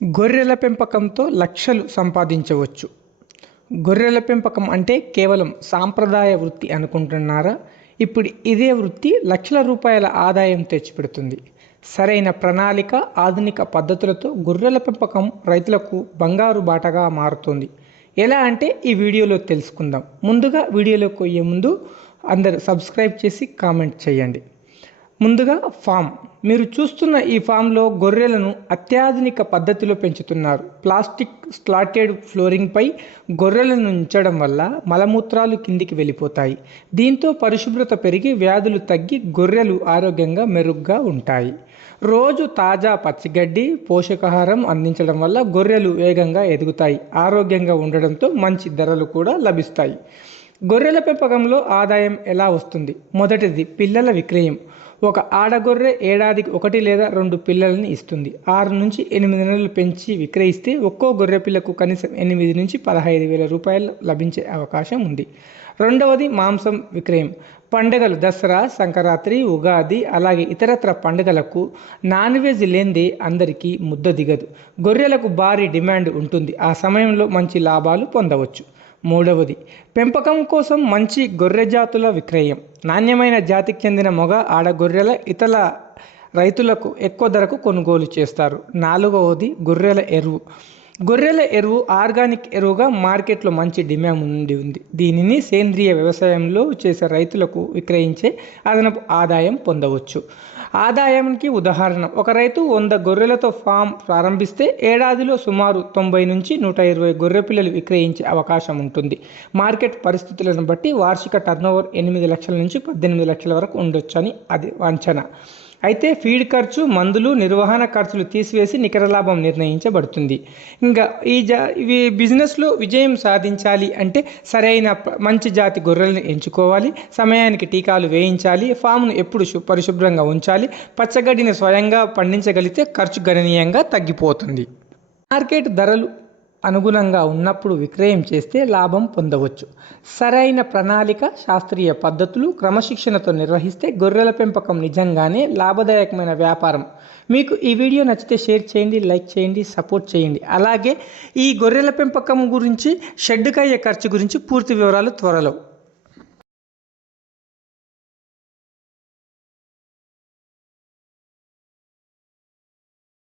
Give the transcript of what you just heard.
గొర్రెల పెంపకంతో లక్షలు సంపాదించవచ్చు. గొర్రెల పెంపకం అంటే కేవలం సాంప్రదాయ వృత్తి అనుకుంటున్నారా? ఇప్పుడు ఇదే వృత్తి లక్షల రూపాయల ఆదాయం తెచ్చిపెడుతుంది. సరైన ప్రణాళిక, ఆధునిక పద్ధతులతో గొర్రెల పెంపకం రైతులకు బంగారు బాటగా మారుతుంది. ఎలా అంటే ఈ వీడియోలో తెలుసుకుందాం. ముందుగా వీడియోలోకి పోయే ముందు అందరూ సబ్స్క్రైబ్ చేసి కామెంట్ చేయండి. ముందుగా ఫామ్. మీరు చూస్తున్న ఈ ఫామ్లో గొర్రెలను అత్యాధునిక పద్ధతిలో పెంచుతున్నారు. ప్లాస్టిక్ స్లాటెడ్ ఫ్లోరింగ్పై గొర్రెలను ఉంచడం వల్ల మలమూత్రాలు కిందికి వెళ్ళిపోతాయి. దీంతో పరిశుభ్రత పెరిగి వ్యాధులు తగ్గి గొర్రెలు ఆరోగ్యంగా మెరుగ్గా ఉంటాయి. రోజు తాజా పచ్చిగడ్డి, పోషకాహారం అందించడం వల్ల గొర్రెలు వేగంగా ఎదుగుతాయి. ఆరోగ్యంగా ఉండడంతో మంచి ధరలు కూడా లభిస్తాయి. గొర్రెల పెంపకంలో ఆదాయం ఎలా వస్తుంది? మొదటిది పిల్లల విక్రయం. ఒక ఆడగొర్రె ఏడాదికి 1 లేదా 2 పిల్లల్ని ఇస్తుంది. 6 నుంచి 8 నెలలు పెంచి విక్రయిస్తే ఒక్కో గొర్రె పిల్లకు కనీసం 8 నుంచి 15,000 రూపాయలు లభించే అవకాశం ఉంది. రెండవది మాంసం విక్రయం. పండుగలు దసరా, సంక్రాంతి, ఉగాది అలాగే ఇతరత్ర పండుగలకు నాన్ వెజ్ లేనిదే అందరికీ ముద్ద దిగదు. గొర్రెలకు భారీ డిమాండ్ ఉంటుంది. ఆ సమయంలో మంచి లాభాలు పొందవచ్చు. మూడవది పెంపకం కోసం మంచి గొర్రె జాతుల విక్రయం. నాణ్యమైన జాతికి చెందిన మగ, ఆడ గొర్రెల ఇతర రైతులకు ఎక్కువ ధరకు కొనుగోలు చేస్తారు. నాలుగవది గొర్రెల ఎరువు. గొర్రెల ఎరువు ఆర్గానిక్ ఎరువుగా మార్కెట్లో మంచి డిమాండ్ ఉంది. దీనిని సేంద్రియ వ్యవసాయంలో చేసే రైతులకు విక్రయించే అదనపు ఆదాయం పొందవచ్చు. ఆదాయానికి ఉదాహరణ, ఒక రైతు 100 గొర్రెలతో ఫామ్ ప్రారంభిస్తే ఏడాదిలో సుమారు 90 నుంచి 120 గొర్రె పిల్లలు విక్రయించే అవకాశం ఉంటుంది. మార్కెట్ పరిస్థితులను బట్టి వార్షిక టర్నోవర్ 8 లక్షల నుంచి 18 లక్షల వరకు ఉండొచ్చని అది అంచనా. అయితే ఫీడ్ ఖర్చు, మందులు, నిర్వహణ ఖర్చులు తీసివేసి నికర లాభం నిర్ణయించబడుతుంది. ఇంకా ఇవి బిజినెస్లో విజయం సాధించాలి అంటే సరైన మంచి జాతి గొర్రెలను ఎంచుకోవాలి, సమయానికి టీకాలు వేయించాలి, ఫామ్ను ఎప్పుడు పరిశుభ్రంగా ఉంచాలి, పచ్చగడ్డిని స్వయంగా పండించగలిగితే ఖర్చు గణనీయంగా తగ్గిపోతుంది. మార్కెట్ ధరలు అనుగుణంగా ఉన్నప్పుడు విక్రయం చేస్తే లాభం పొందవచ్చు. సరైన ప్రణాళిక, శాస్త్రీయ పద్ధతులు, క్రమశిక్షణతో నిర్వహిస్తే గొర్రెల పెంపకం నిజంగానే లాభదాయకమైన వ్యాపారం. మీకు ఈ వీడియో నచ్చితే షేర్ చేయండి, లైక్ చేయండి, సపోర్ట్ చేయండి. అలాగే ఈ గొర్రెల పెంపకం గురించి, షెడ్డుకి అయ్యే ఖర్చు గురించి పూర్తి వివరాలు త్వరలో